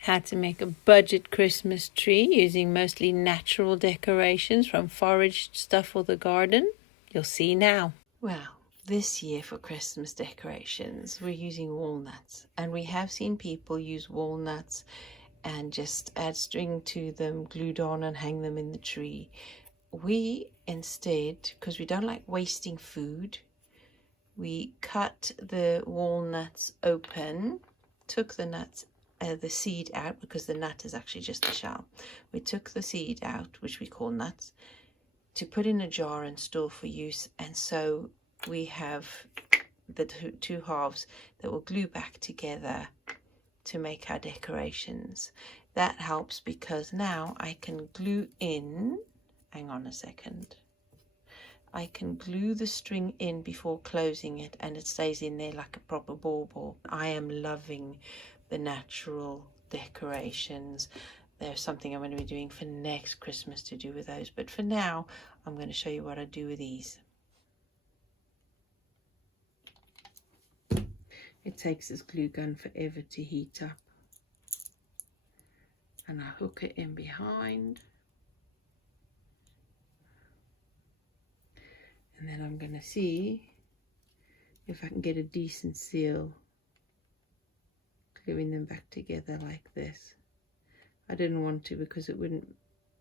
how to make a budget Christmas tree using mostly natural decorations from foraged stuff for the garden. You'll see now. Well, this year for Christmas decorations, we're using walnuts, and we have seen people use walnuts and just add string to them, glued on, and hang them in the tree. We instead, because we don't like wasting food, we cut the walnuts open, took the nuts, the seed out, because the nut is actually just a shell. We took the seed out, which we call nuts, to put in a jar and store for use, and so we have the two halves that will glue back together to make our decorations. That helps because now I can glue in, hang on a second, I can glue the string in before closing it, and it stays in there like a proper bauble. I am loving the natural decorations. There's something I'm going to be doing for next Christmas to do with those, but for now I'm going to show you what I do with these. It takes this glue gun forever to heat up, and I hook it in behind, and then I'm going to see if I can get a decent seal, gluing them back together like this. I didn't want to because it wouldn't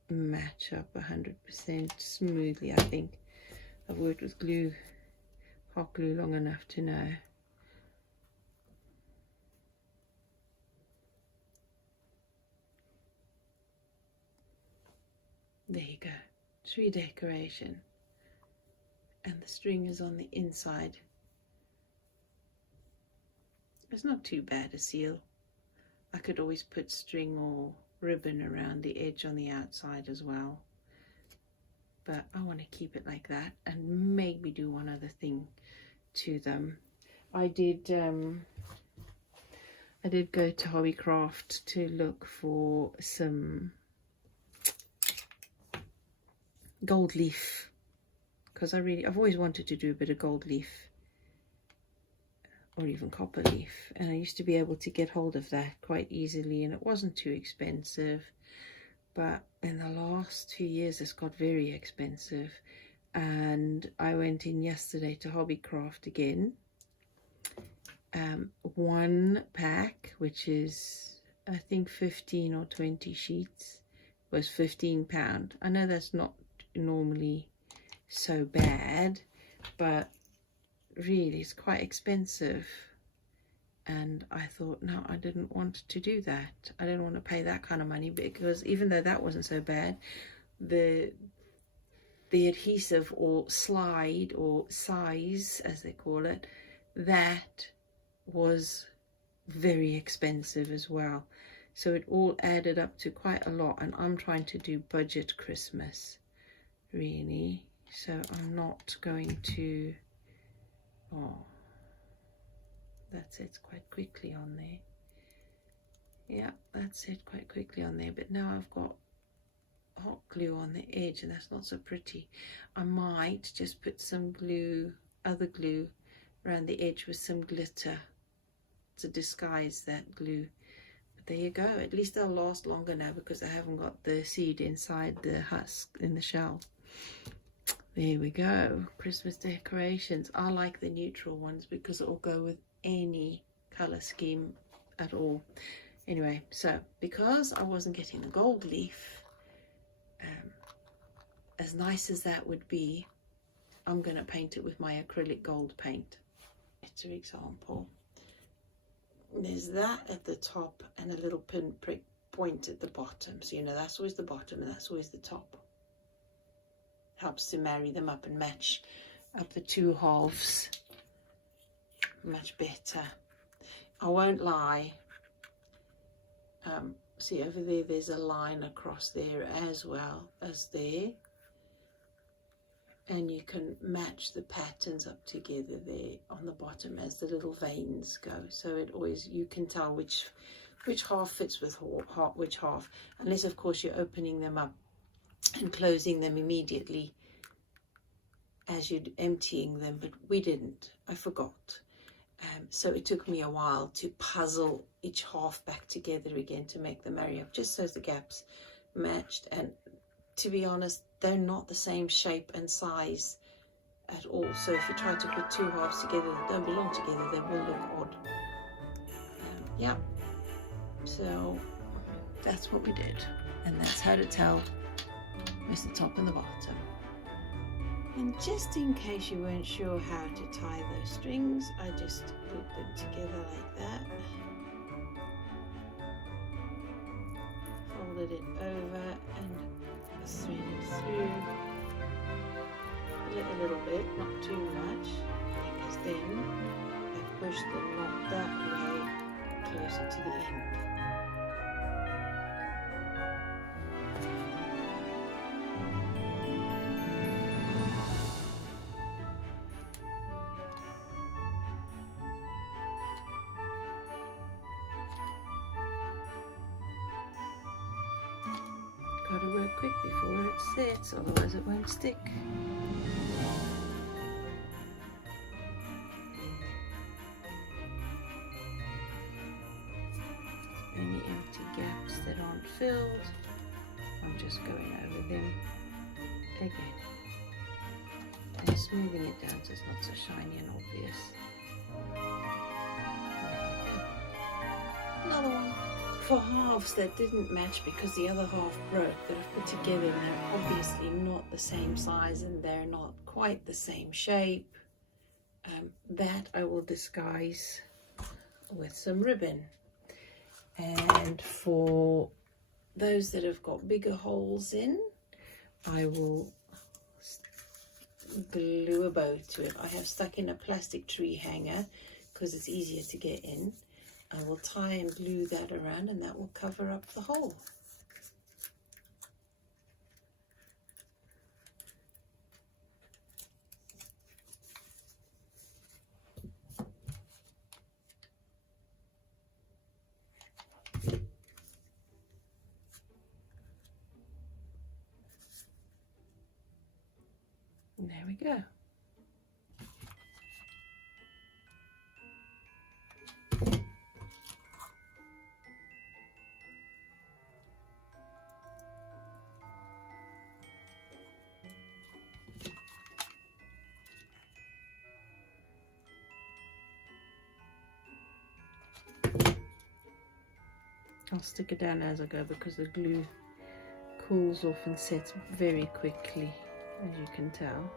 match up 100% smoothly. I think I've worked with glue, hot glue, long enough to know. There you go, tree decoration, and the string is on the inside. It's not too bad a seal. I could always put string or ribbon around the edge on the outside as well, but I want to keep it like that and maybe do one other thing to them. I did go to Hobbycraft to look for some gold leaf, because I've always wanted to do a bit of gold leaf or even copper leaf, and I used to be able to get hold of that quite easily, and it wasn't too expensive. But in the last 2 years it's got very expensive, and I went in yesterday to Hobbycraft again. One pack, which is I think 15 or 20 sheets, was £15. I know that's not normally so bad, but really it's quite expensive, and I thought, no, I didn't want to do that. I didn't want to pay that kind of money, because even though that wasn't so bad, the adhesive or slide or size as they call it, that was very expensive as well. So it all added up to quite a lot, and I'm trying to do budget Christmas really, so I'm not going to, oh, that's it quite quickly on there. Yeah, that's it quite quickly on there, but now I've got hot glue on the edge, and that's not so pretty. I might just put some glue, other glue, around the edge with some glitter to disguise that glue. But there you go, at least they'll last longer now because I haven't got the seed inside the husk in the shell. There we go, Christmas decorations. I like the neutral ones because it will go with any color scheme at all. Anyway, so because I wasn't getting the gold leaf, as nice as that would be, I'm going to paint it with my acrylic gold paint. It's an example. There's that at the top and a little pinprick point at the bottom, so you know that's always the bottom and that's always the top. Helps to marry them up and match up the two halves much better. I won't lie, see over there, there's a line across there as well as there, and you can match the patterns up together there on the bottom as the little veins go, so it always, you can tell which half fits with which half, unless of course you're opening them up and closing them immediately as you're emptying them, but we didn't. I forgot, So it took me a while to puzzle each half back together again to make them marry up, just so the gaps matched. And to be honest, they're not the same shape and size at all. So if you try to put two halves together that don't belong together, they will look odd. Yeah, so that's what we did, and that's how to tell where's the top and the bottom. And just in case you weren't sure how to tie those strings, I just loop them together like that, folded it over and threaded through a little bit, not too much, because then I push the knot that way closer to the end. Got to work quick before it sits, otherwise it won't stick. Any empty gaps that aren't filled, I'm just going over them again and smoothing it down so it's not so shiny and obvious. Another one. For halves that didn't match because the other half broke, that I've put together, and they're obviously not the same size and they're not quite the same shape, that I will disguise with some ribbon. And for those that have got bigger holes in, I will glue a bow to it. I have stuck in a plastic tree hanger because it's easier to get in. I will tie and glue that around, and that will cover up the hole. And there we go. I'll stick it down as I go because the glue cools off and sets very quickly, as you can tell.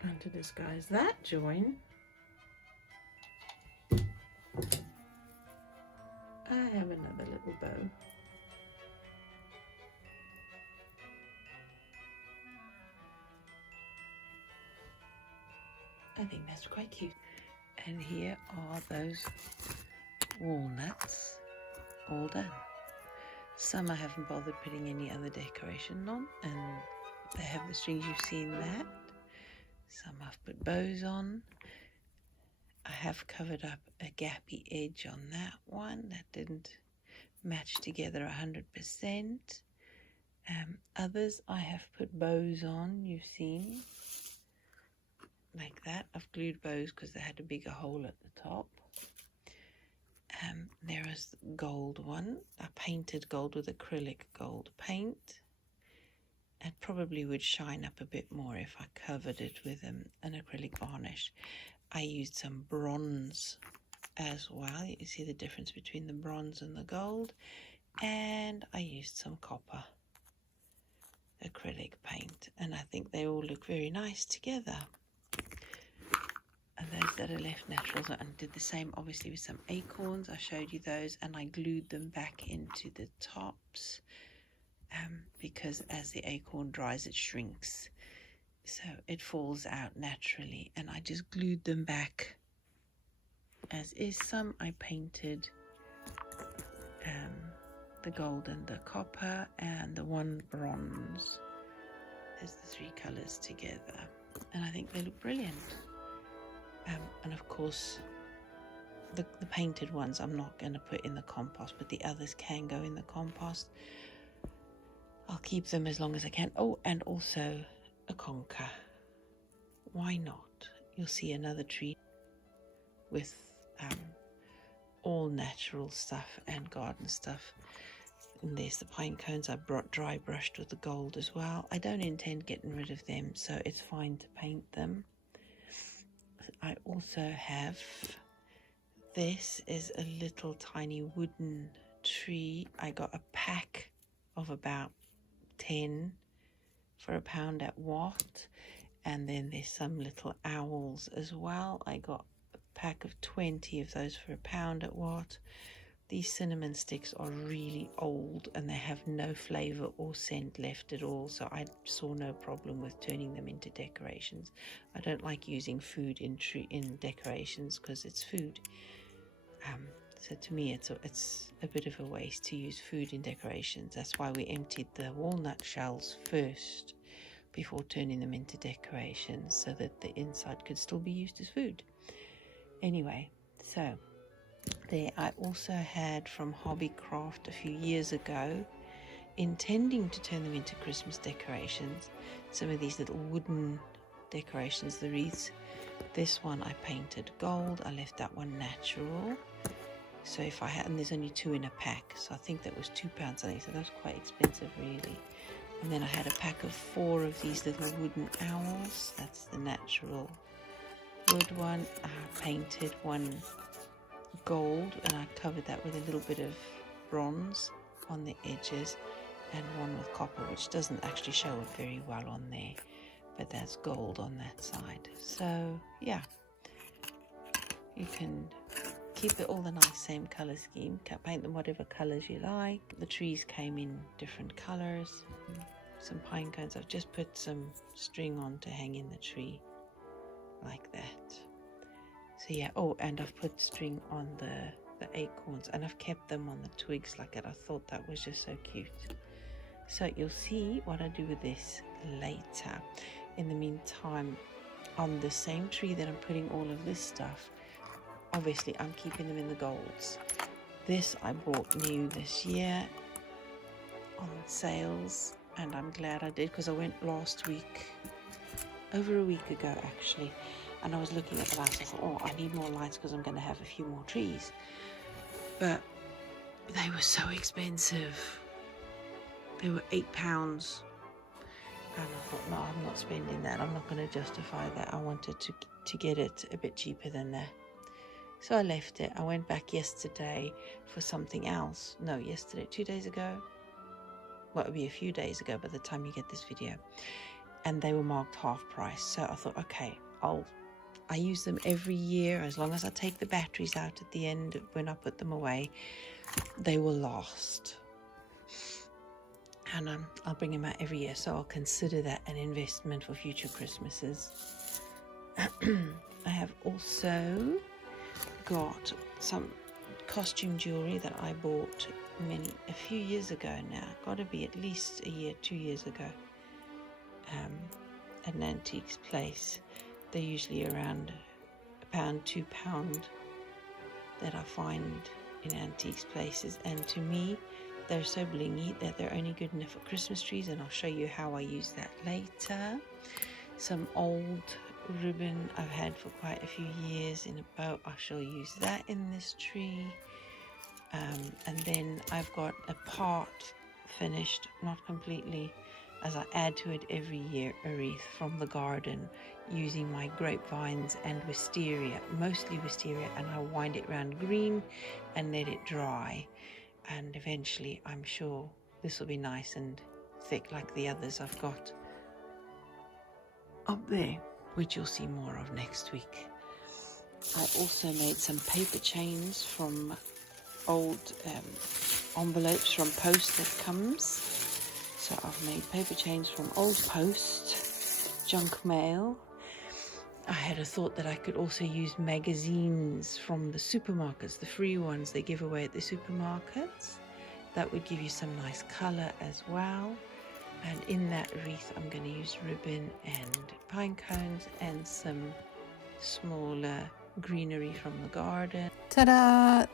And to disguise that join, I have another little bow. I think that's quite cute. And here are those walnuts all done. Some I haven't bothered putting any other decoration on, and they have the strings, you've seen that. Some I've put bows on. I have covered up a gappy edge on that one that didn't match together 100%. Others I have put bows on, you've seen, like that. I've glued bows because they had a bigger hole at the top. There is the gold one. I painted gold with acrylic gold paint. It probably would shine up a bit more if I covered it with an acrylic varnish. I used some bronze as well. You see the difference between the bronze and the gold. And I used some copper acrylic paint. And I think they all look very nice together. And those that are left naturals, and did the same obviously with some acorns. I showed you those, and I glued them back into the tops because as the acorn dries it shrinks, so it falls out naturally, and I just glued them back as is. Some I painted the gold and the copper, and the one bronze. There's the three colors together, and I think they look brilliant. And of course the painted ones I'm not going to put in the compost, but the others can go in the compost. I'll keep them as long as I can. Oh, and also a conker. Why not? You'll see another tree with all natural stuff and garden stuff. And there's the pine cones I dry brushed with the gold as well. I don't intend getting rid of them, so it's fine to paint them. I also have, this is a little tiny wooden tree. I got a pack of about 10 for £1 at Watt, and then there's some little owls as well. I got a pack of 20 of those for £1 at Watt. These cinnamon sticks are really old and they have no flavor or scent left at all, so I saw no problem with turning them into decorations. I don't like using food in decorations because it's food. So to me it's a bit of a waste to use food in decorations. That's why we emptied the walnut shells first before turning them into decorations, so that the inside could still be used as food. Anyway, so there, I also had from Hobbycraft a few years ago, intending to turn them into Christmas decorations, some of these little wooden decorations, the wreaths. This one I painted gold. I left that one natural. So if I had, and there's only 2 in a pack, so I think that was £2 something, so that was quite expensive really. And then I had a pack of 4 of these little wooden owls. That's the natural wood one. I painted one gold, and I covered that with a little bit of bronze on the edges, and one with copper, which doesn't actually show it very well on there, but that's gold on that side. So yeah, you can keep it all the nice same color scheme, can paint them whatever colors you like. The trees came in different colors. Some pine cones, I've just put some string on to hang in the tree like that. So yeah, oh, and I've put string on the acorns, and I've kept them on the twigs like that. I thought that was just so cute. So you'll see what I do with this later. In the meantime, on the same tree that I'm putting all of this stuff, obviously I'm keeping them in the golds. This I bought new this year on sales, and I'm glad I did, because I went last week, over a week ago actually, and I was looking at the lights. I thought, oh, I need more lights because I'm going to have a few more trees. But they were so expensive. They were £8. And I thought, no, I'm not spending that. I'm not going to justify that. I wanted to get it a bit cheaper than that. So I left it. I went back yesterday for something else. No, yesterday, 2 days ago. Well, it'll be a few days ago by the time you get this video. And they were marked half price. So I thought, okay, I use them every year. As long as I take the batteries out at the end when I put them away, they will last. And I'll bring them out every year, so I'll consider that an investment for future Christmases. I have also got some costume jewelry that I bought a few years ago now. Got to be at least a year, 2 years ago, at an antiques place. They're usually around £1, £2 that I find in antiques places, and to me they're so blingy that they're only good enough for Christmas trees, and I'll show you how I use that later. Some old ribbon I've had for quite a few years in a bow. I shall use that in this tree. And then I've got a part finished, not completely, as I add to it every year, a wreath from the garden using my grapevines and wisteria, mostly wisteria, and I wind it round green and let it dry. And eventually I'm sure this will be nice and thick like the others I've got up there, which you'll see more of next week. I also made some paper chains from old envelopes from post that comes. So I've made paper chains from old post, junk mail. I had a thought that I could also use magazines from the supermarkets, the free ones they give away at the supermarkets. That would give you some nice colour as well. And in that wreath I'm going to use ribbon and pine cones and some smaller greenery from the garden. Ta-da!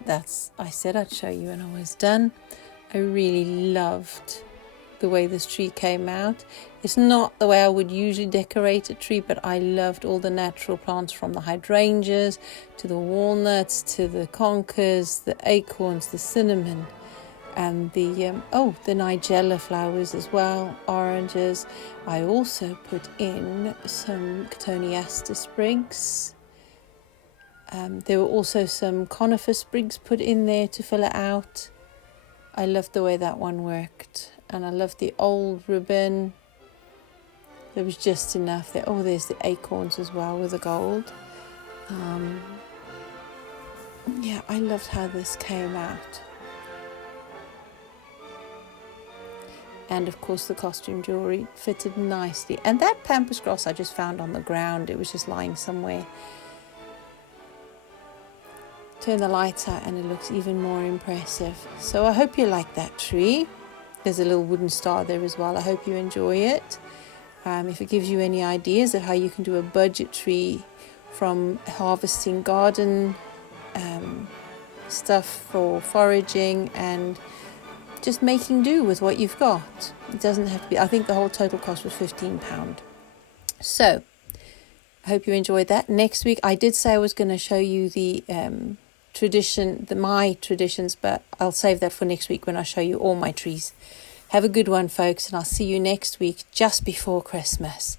I said I'd show you when I was done. I really loved the way this tree came out. It's not the way I would usually decorate a tree, but I loved all the natural plants, from the hydrangeas to the walnuts to the conkers, the acorns, the cinnamon, and the nigella flowers as well, oranges. I also put in some cotoneaster sprigs. There were also some conifer sprigs put in there to fill it out. I loved the way that one worked, and I loved the old ribbon. There was just enough there. Oh, there's the acorns as well with the gold. Yeah, I loved how this came out. And of course the costume jewellery fitted nicely. And that pampas grass I just found on the ground. It was just lying somewhere. Turn the lights out and it looks even more impressive. So I hope you like that tree. There's a little wooden star there as well. I hope you enjoy it. If it gives you any ideas of how you can do a budget tree from harvesting garden stuff for foraging and just making do with what you've got. It doesn't have to be, I think the whole total cost was £15. So I hope you enjoyed that. Next week I did say I was going to show you the my traditions, but I'll save that for next week when I show you all my trees. Have a good one, folks, and I'll see you next week just before Christmas.